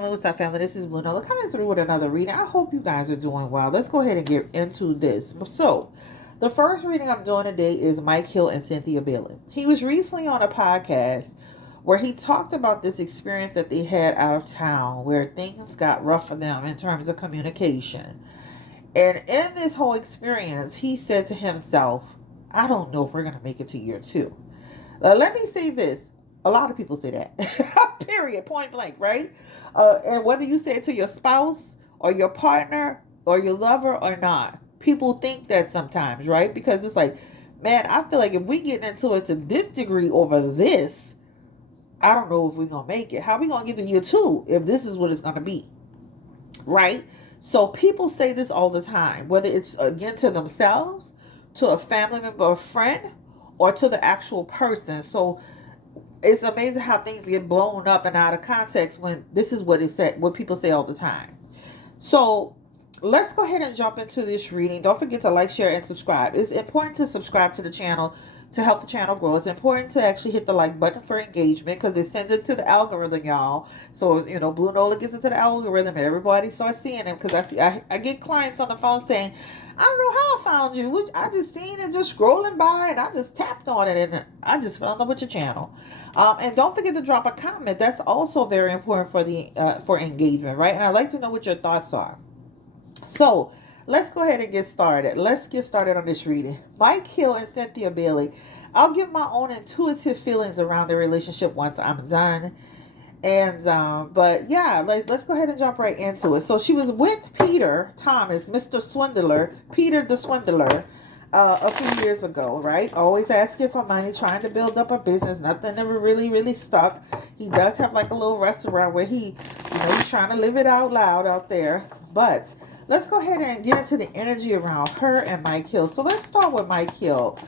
family? What's up, family? This is Blue Nola coming through with another reading. I hope you guys are doing well. Let's go ahead and get into this. So, the first reading I'm doing today is Mike Hill and Cynthia Bailey. He was recently on a podcast where he talked about this experience that they had out of town where things got rough for them in terms of communication. And in this whole experience, he said to himself, I don't know if we're going to make it to year two. Let me say this. A lot of people say that. Period. Point blank, right? And whether you say it to your spouse or your partner or your lover or not, people think that sometimes, right? Because it's like, man, I feel like if we get into it to this degree over this, I don't know if we're going to make it. How are we going to get to year two if this is what it's going to be? Right? So people say this all the time, whether it's again to themselves, to a family member or friend, or to the actual person. So it's amazing how things get blown up and out of context when this is what it said, what people say all the time. So let's go ahead and jump into this reading. Don't forget to like, share, and subscribe. It's important to subscribe to the channel to help the channel grow. It's important to actually hit the like button for engagement because it sends it to the algorithm, y'all. So, Blue Nola gets into the algorithm and everybody starts seeing it because I get clients on the phone saying, I don't know how I found you. I just seen it just scrolling by and I just tapped on it and I just fell in love with your channel. And don't forget to drop a comment. That's also very important for engagement, right? And I'd like to know what your thoughts are. So let's go ahead and get started. Let's get started on this reading. Mike Hill and Cynthia Bailey. I'll give my own intuitive feelings around the relationship once I'm done. And but yeah, let's go ahead and jump right into it. So she was with Peter Thomas, Mr. Swindler, Peter the Swindler, a few years ago, right? Always asking for money, trying to build up a business. Nothing ever really stuck. He does have like a little restaurant where he's trying to live it out loud out there. But let's go ahead and get into the energy around her and Mike Hill. So let's start with Mike Hill.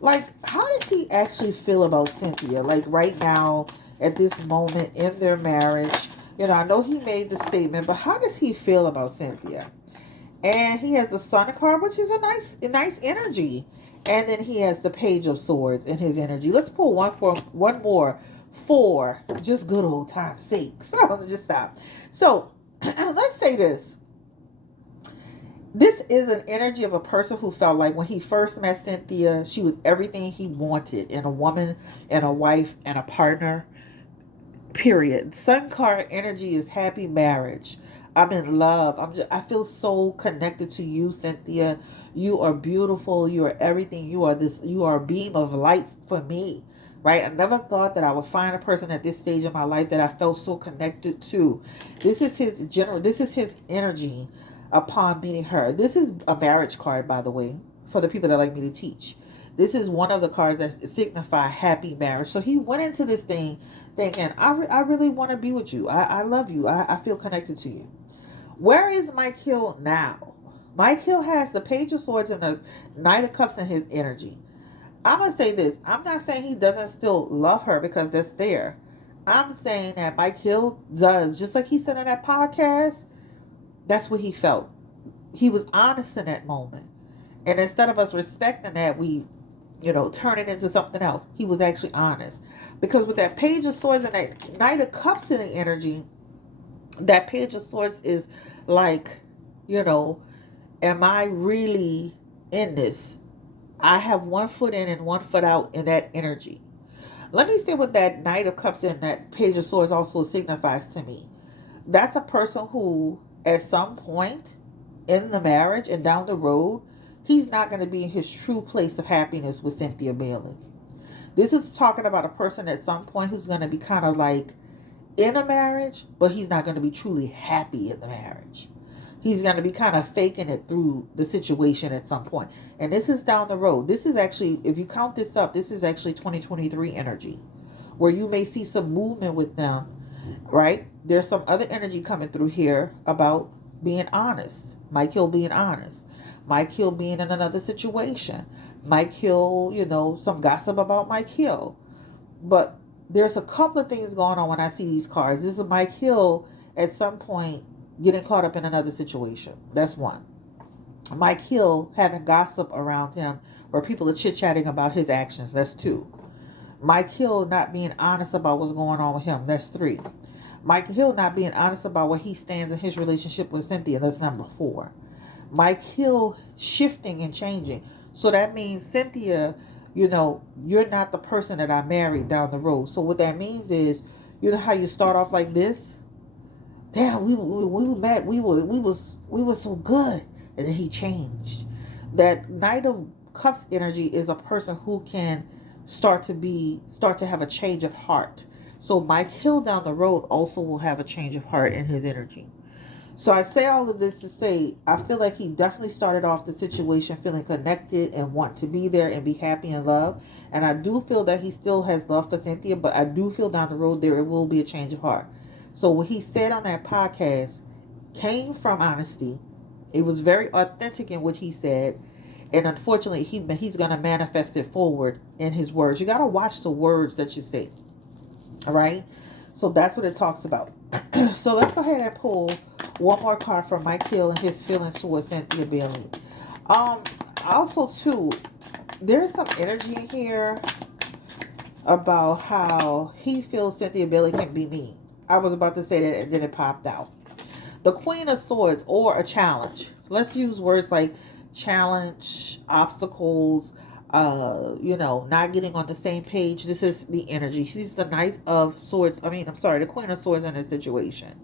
Like, how does he actually feel about Cynthia? Like right now, at this moment in their marriage, I know he made the statement, but how does he feel about Cynthia? And he has the Sun card, which is a nice energy. And then he has the Page of Swords in his energy. Let's pull one more for just good old time's sake. So just stop. So let's say this. This is an energy of a person who felt like when he first met Cynthia, she was everything he wanted in a woman and a wife and a partner. Period. Sun card energy is happy marriage. I'm in love. I feel so connected to you, Cynthia. You are beautiful. You are everything. You are a beam of light for me. Right? I never thought that I would find a person at this stage of my life that I felt so connected to. This is his energy upon meeting her. This is a marriage card, by the way, for the people that like me to teach. This is one of the cards that signify happy marriage. So he went into this thing thinking, I really want to be with you. I love you. I feel connected to you. Where is Mike Hill now? Mike Hill has the Page of Swords and the Knight of Cups in his energy. I'm going to say this. I'm not saying he doesn't still love her because that's there. I'm saying that Mike Hill does. Just like he said in that podcast, that's what he felt. He was honest in that moment. And instead of us respecting that, we turn it into something else. He was actually honest. Because with that Page of Swords and that Knight of Cups in the energy, that Page of Swords is like, am I really in this? I have one foot in and one foot out in that energy. Let me see what that Knight of Cups and that Page of Swords also signifies to me. That's a person who, at some point in the marriage and down the road, he's not going to be in his true place of happiness with Cynthia Bailey. This is talking about a person at some point who's going to be kind of like in a marriage, but he's not going to be truly happy in the marriage. He's going to be kind of faking it through the situation at some point. And this is down the road. This is actually, if you count this up, this is actually 2023 energy, where you may see some movement with them, right? There's some other energy coming through here about being honest. Mike Hill being honest. Mike Hill being in another situation. Mike Hill, some gossip about Mike Hill. But there's a couple of things going on when I see these cards. This is Mike Hill at some point getting caught up in another situation. That's one. Mike Hill having gossip around him where people are chit-chatting about his actions. That's two. Mike Hill not being honest about what's going on with him. That's three. Mike Hill not being honest about where he stands in his relationship with Cynthia. That's number 4. Mike Hill shifting and changing. So that means Cynthia, you're not the person that I married down the road. So what that means is, you know how you start off like this? Damn, we were mad. We was so good, and then he changed. That Knight of Cups energy is a person who can start to have a change of heart. So Mike Hill down the road also will have a change of heart in his energy. So I say all of this to say I feel like he definitely started off the situation feeling connected and want to be there and be happy and love. And I do feel that he still has love for Cynthia, but I do feel down the road there will be a change of heart. So what he said on that podcast came from honesty. It was very authentic in what he said. And unfortunately, he's going to manifest it forward in his words. You got to watch the words that you say. All right? So that's what it talks about. So let's go ahead and pull one more card for Mike Hill and his feelings towards Cynthia Bailey. Also, too, there's some energy in here about how he feels Cynthia Bailey can be mean. I was about to say that and then it popped out. The Queen of Swords or a challenge. Let's use words like challenge, obstacles, not getting on the same page. This is the energy. She's the Knight of Swords. The Queen of Swords in this situation.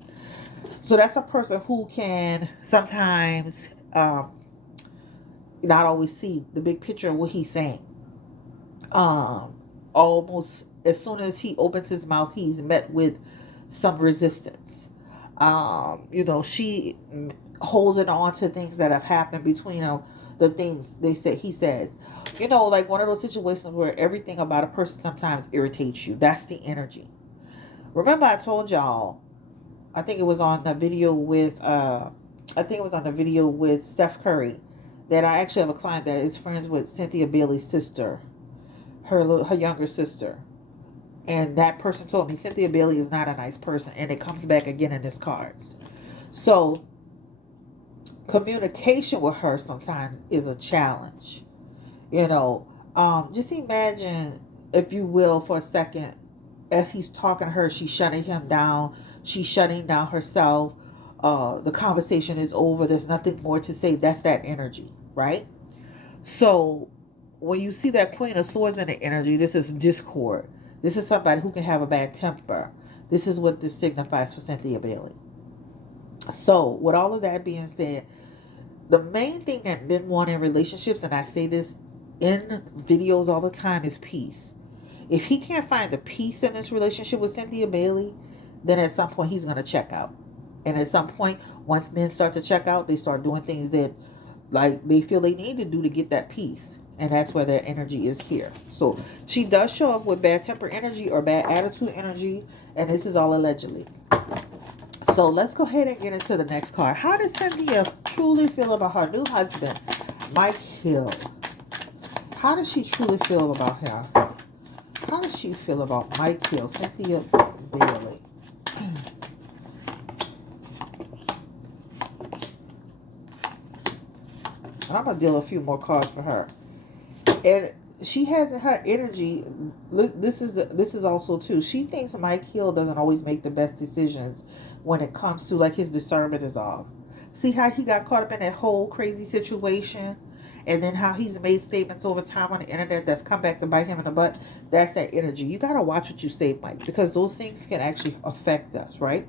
So that's a person who can sometimes not always see the big picture of what he's saying. Almost as soon as he opens his mouth, he's met with some resistance. She holds it on to things that have happened between them, the things he says. Like one of those situations where everything about a person sometimes irritates you. That's the energy. Remember I told y'all, I think it was on the video with Steph Curry, that I actually have a client that is friends with Cynthia Bailey's sister, her younger sister. And that person told me Cynthia Bailey is not a nice person. And it comes back again in this cards. So communication with her sometimes is a challenge. Just imagine, if you will, for a second, as he's talking to her, she's shutting him down. She's shutting down herself. The conversation is over. There's nothing more to say. That's that energy, right? So when you see that Queen of Swords in the energy, this is discord. This is somebody who can have a bad temper. This is what this signifies for Cynthia Bailey. So, with all of that being said, the main thing that men want in relationships, and I say this in videos all the time, is peace. If he can't find the peace in this relationship with Cynthia Bailey, then at some point he's going to check out. And at some point, once men start to check out, they start doing things that they feel they need to do to get that peace. And that's where their energy is here. So she does show up with bad temper energy or bad attitude energy. And this is all allegedly. So let's go ahead and get into the next card. How does Cynthia truly feel about her new husband, Mike Hill? How does she truly feel about him? How does she feel about Mike Hill, Cynthia Bailey? And I'm going to deal a few more cards for her. And she has in her energy, this is also too, she thinks Mike Hill doesn't always make the best decisions when it comes to his discernment is off. See how he got caught up in that whole crazy situation? And then how he's made statements over time on the internet that's come back to bite him in the butt? That's that energy. You got to watch what you say, Mike, because those things can actually affect us, right?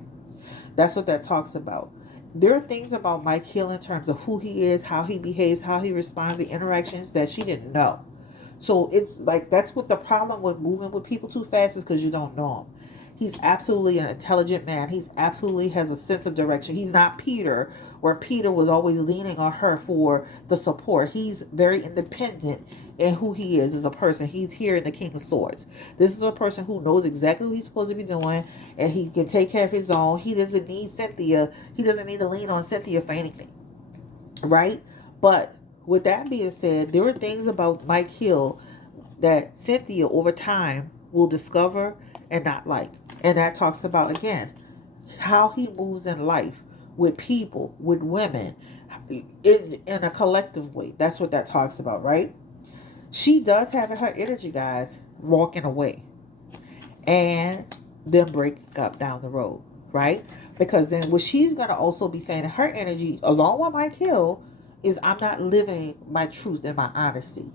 That's what that talks about. There are things about Mike Hill in terms of who he is, how he behaves, how he responds, the interactions that she didn't know. So it's that's what the problem with moving with people too fast is, because you don't know him. He's absolutely an intelligent man. He's absolutely has a sense of direction. He's not Peter, where Peter was always leaning on her for the support. He's very independent in who he is as a person. He's here in the King of Swords. This is a person who knows exactly what he's supposed to be doing, and he can take care of his own. He doesn't need Cynthia. He doesn't need to lean on Cynthia for anything, right? But with that being said, there are things about Mike Hill that Cynthia over time will discover and not like. And that talks about, again, how he moves in life with people, with women, in a collective way. That's what that talks about, right? She does have in her energy, guys, walking away and then breaking up down the road. right? Because then what she's going to also be saying in her energy, along with Mike Hill, is I'm not living my truth and my honesty.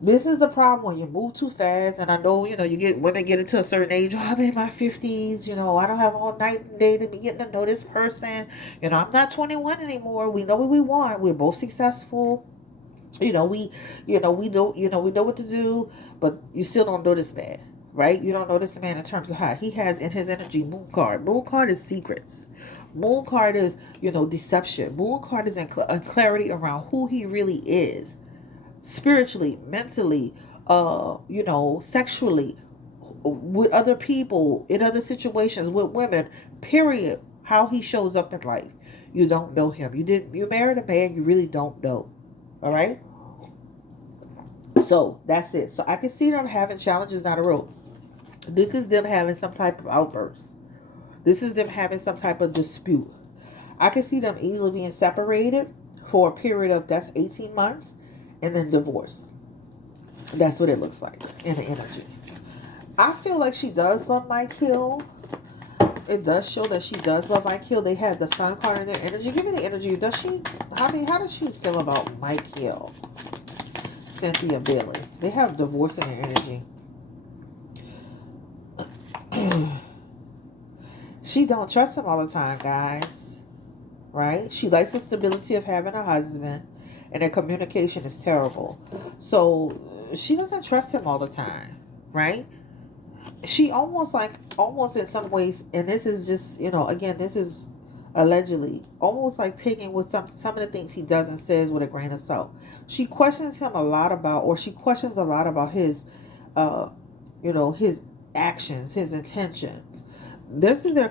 This is the problem when you move too fast. And I know, you get women get into a certain age. Oh, I'm in my 50s. I don't have all night and day to be getting to know this person. I'm not 21 anymore. We know what we want. We're both successful. We know what to do, but you still don't know this man, right? You don't know this man in terms of how he has in his energy moon card. Moon card is secrets. Moon card is, deception. Moon card is in clarity around who he really is, spiritually, mentally, sexually, with other people, in other situations, with women, period. How he shows up in life. You don't know him. You married a man you really don't know. All right? So that's it. So I can see them having challenges down the road. This is them having some type of outburst. This is them having some type of dispute. I can see them easily being separated for a period of that's 18 months and then divorce. That's what it looks like in the energy. I feel like she does love Mike Hill. It does show that she does love Mike Hill. They had the sun card in their energy. Give me the energy. Does she? How does she feel about Mike Hill? Cynthia Bailey. They have divorce in their energy. She don't trust him all the time, guys. Right? She likes the stability of having a husband, and their communication is terrible. So she doesn't trust him all the time, right? She almost in some ways, and this is just, again, this is allegedly almost like taking with some of the things he does and says with a grain of salt. She questions him a lot about, or she questions a lot about his his actions, his intentions. This is a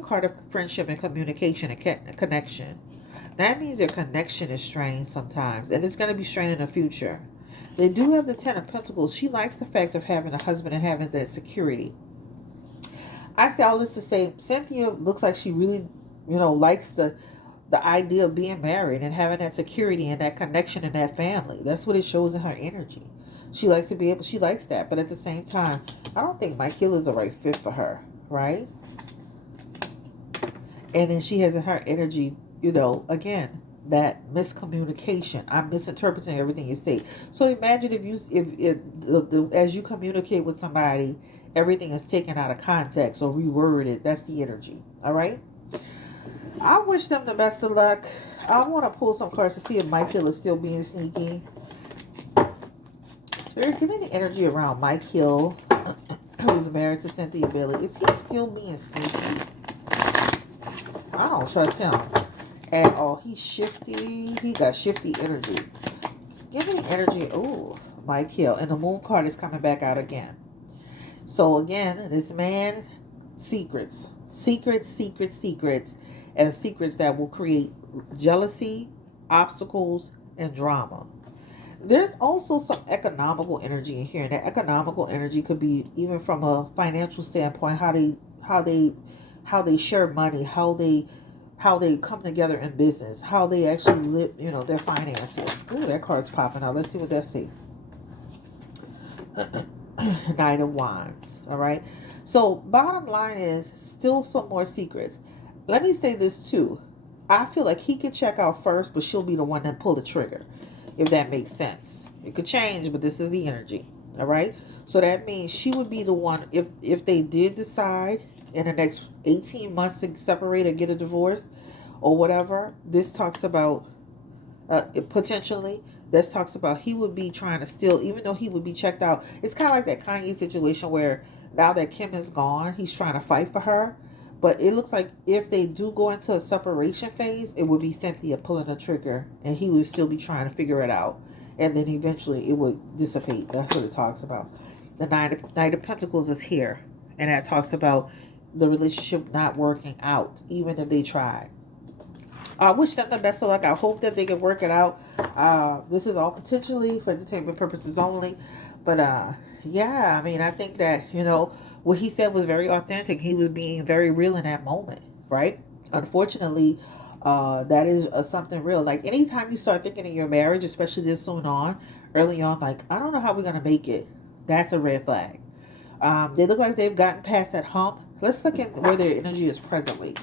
card of friendship and communication and connection. That means their connection is strained sometimes, and it's going to be strained in the future. They do have the Ten of Pentacles. She likes the fact of having a husband and having that security. I say all this to say, Cynthia looks like she really, likes the idea of being married and having that security and that connection in that family. That's what it shows in her energy. She likes to be able, she likes that. But at the same time, I don't think Mike Hill is the right fit for her, right? And then she has in her energy, again, that miscommunication. I'm misinterpreting everything you say. So imagine as you communicate with somebody, everything is taken out of context or reworded. That's the energy. All right. I wish them the best of luck. I want to pull some cards to see if Mike Hill is still being sneaky. Spirit, give me the energy around Mike Hill, who's married to Cynthia Bailey. Is he still being sneaky? I don't trust him at all. He's shifty. He got shifty energy. Give me the energy. Ooh, Mike Hill. And the moon card is coming back out again. So again, this man, secrets. Secrets. And secrets that will create jealousy, obstacles, and drama. There's also some economical energy in here. And that economical energy could be even from a financial standpoint, how they share money, how they come together in business, how they actually live, their finances. Ooh, that card's popping out. Let's see what that says. Knight of Wands. All right. So bottom line is still some more secrets. Let me say this too. I feel like he could check out first, but she'll be the one that pull the trigger, if that makes sense. It could change, but this is the energy. All right. So that means she would be the one if they did decide in the next 18 months to separate or get a divorce or whatever. This talks about potentially. This talks about he would be trying to still, even though he would be checked out. It's kind of like that Kanye situation where now that Kim is gone, he's trying to fight for her. But it looks like if they do go into a separation phase, it would be Cynthia pulling the trigger and he would still be trying to figure it out. And then eventually it would dissipate. That's what it talks about. The Knight of Pentacles is here. And that talks about the relationship not working out, even if they tried. I wish them the best of luck. I hope that they can work it out. This is all potentially for entertainment purposes only. But yeah, I mean, I think that, what he said was very authentic. He was being very real in that moment, right? Unfortunately, that is something real. Like anytime you start thinking in your marriage, especially this soon on, early on, like, I don't know how we're going to make it. That's a red flag. They look like they've gotten past that hump. Let's look at where their energy is presently.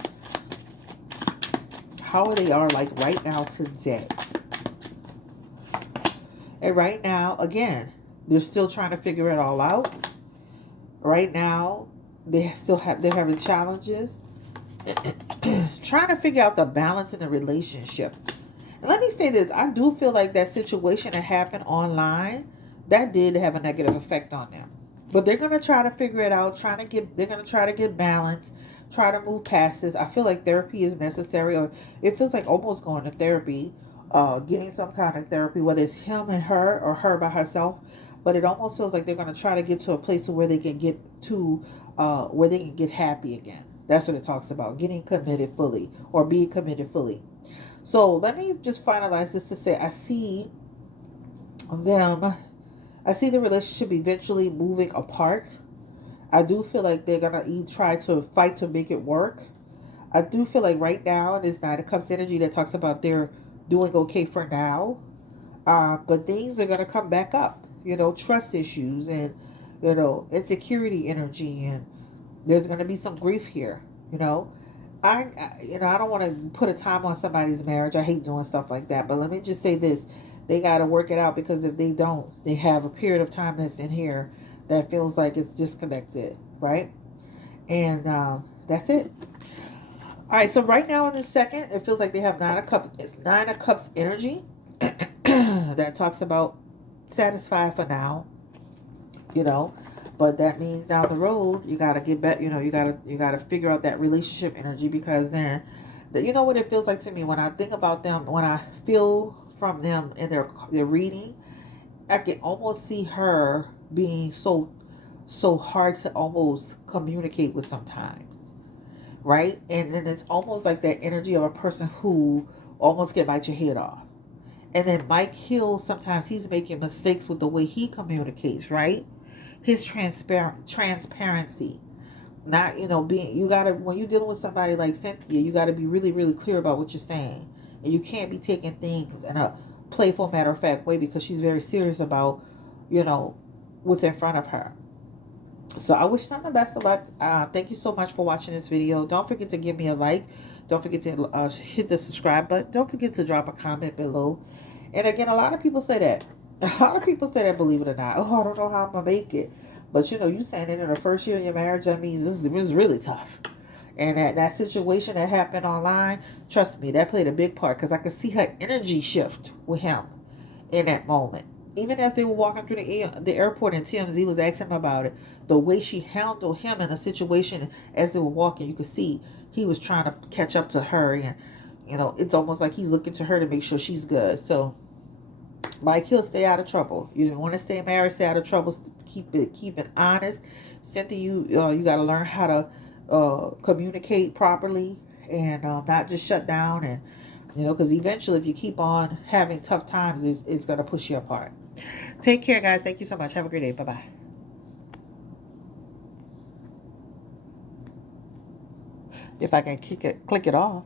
How they are like right now today. And right now, again, they're still trying to figure it all out. Right now, they're having challenges. Trying to figure out the balance in the relationship. And let me say this, I do feel like that situation that happened online, that did have a negative effect on them. But they're gonna try to figure it out, they're gonna try to get balance, try to move past this. I feel like therapy is necessary, or it feels like almost going to therapy, getting some kind of therapy, whether it's him and her or her by herself. But it almost feels like they're gonna try to get to a place where they can get to where they can get happy again. That's what it talks about, getting committed fully or being committed fully. So let me just finalize this to say them, I see the relationship eventually moving apart. I do feel like they're going to try to fight to make it work. I do feel like right now, this Nine of Cups energy that talks about they're doing okay for now. But things are going to come back up. Trust issues and, insecurity energy. And there's going to be some grief here, I don't want to put a time on somebody's marriage. I hate doing stuff like that. But let me just say this. They got to work it out, because if they don't, they have a period of time that's in here that feels like it's disconnected, right? And that's it. All right, so right now in this second, it feels like they have Nine of Cups. It's Nine of Cups energy that talks about satisfied for now, but that means down the road you gotta get back. You gotta figure out that relationship energy, because then, you know what it feels like to me when I think about them, when I feel from them in their reading, I can almost see her being so hard to almost communicate with sometimes, right? And then it's almost like that energy of a person who almost can bite your head off. And then Mike Hill, sometimes he's making mistakes with the way he communicates, right? His transparency. Not, being, you gotta, when you're dealing with somebody like Cynthia, you gotta be really, really clear about what you're saying. And you can't be taking things in a playful, matter of fact way, because she's very serious about, what's in front of her. So I wish them the best of luck. Thank you so much for watching this video. Don't forget to give me a like. Don't forget to hit the subscribe button. Don't forget to drop a comment below. And again, a lot of people say that. A lot of people say that, believe it or not. Oh, I don't know how I'm going to make it. But, you saying it in the first year of your marriage, that means this is really tough. And that situation that happened online, trust me, that played a big part, because I could see her energy shift with him in that moment. Even as they were walking through the airport and TMZ was asking him about it, the way she handled him in a situation as they were walking, you could see he was trying to catch up to her. And, it's almost like he's looking to her to make sure she's good. So, Mike, he'll stay out of trouble. You want to stay married, stay out of trouble. Keep it honest. Cynthia, you got to learn how to communicate properly and not just shut down. And because eventually, if you keep on having tough times, it's going to push you apart. Take care, guys. Thank you so much. Have a great day. Bye bye. If I can click it off.